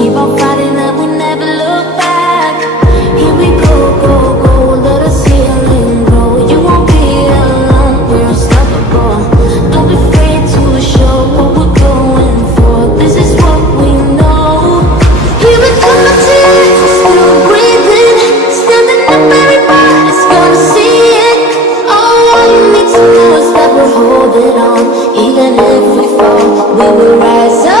keep on fighting and we never look back. Here we go, go, go, let us heal and grow. You won't be alone, we're unstoppable. Don't be afraid to show what we're going for. This is what we know. Here we come, my tears, we're still breathing. Standing up, everybody's gonna see it. All you need to know is that we're holding on. Even if we fall, we will rise up.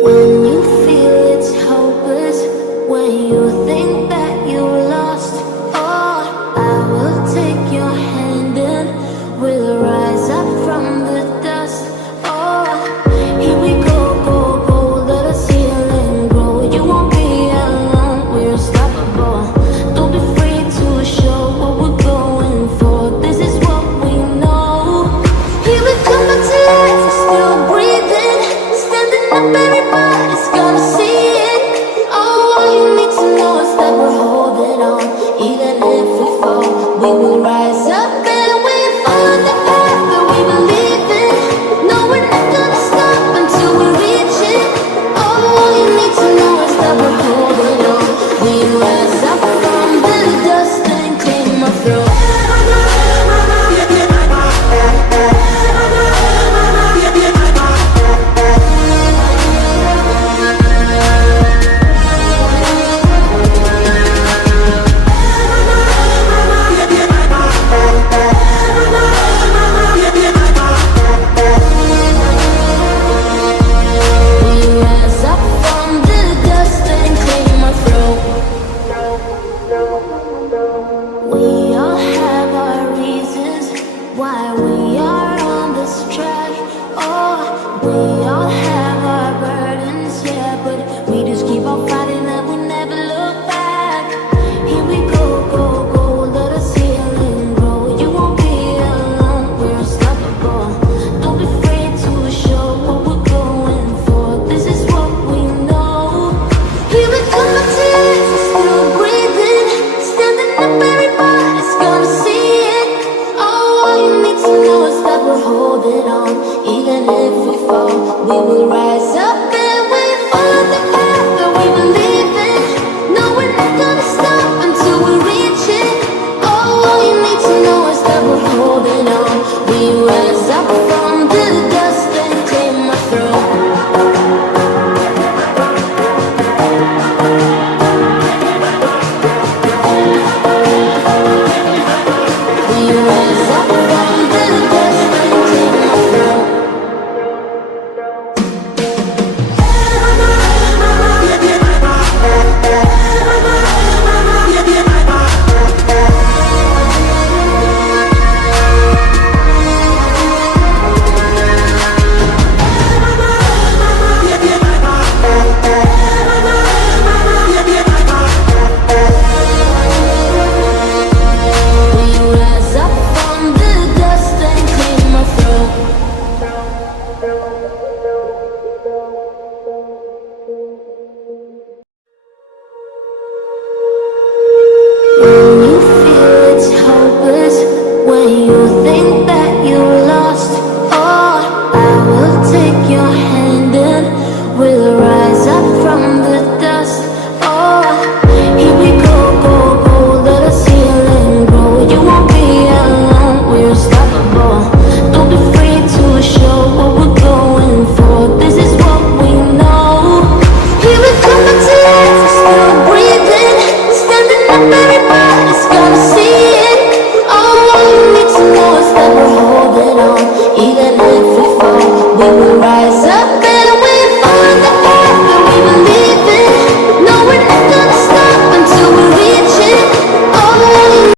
When you feel it's hopeless, when you think that you lost, oh, I will take your hand and we'll rise up from the dust. Oh, here we go, go, go, let us heal and grow. You won't be alone, we're unstoppable. Don't be afraid to show what we're going for. This is what we know. Here we come, my tears, we're still breathing. Standing up, everybody's gonna see it. All you need to know is that we're holding on. Even if we fall, we will rise up and we follow the path that we believe in. No, we're not gonna stop until we reach it. All you need to know is that we're holding on. We rise up from the dust and claim our throne. We all have our reasons why we are on this track. Oh, we all have our burdens, yeah, but we just keep on fighting and we never look back. Here we go, go, go, let us heal and grow. You won't be alone, we're unstoppable. Don't be afraid to show what we're going for. This is what we know. Here we come, my tears, we're still breathing. Standing up, everybody's gonna see it. All you need to know is that we're holding on. Even if we fall, we will rise up and we follow the path that we believe in. No, we're not gonna stop until we reach it. All you need to know is that we're holding on. We rise up from the dust and claim our throne. When you feel it's hopeless, when you think that you lost, oh, I will take your hand and we'll rise up from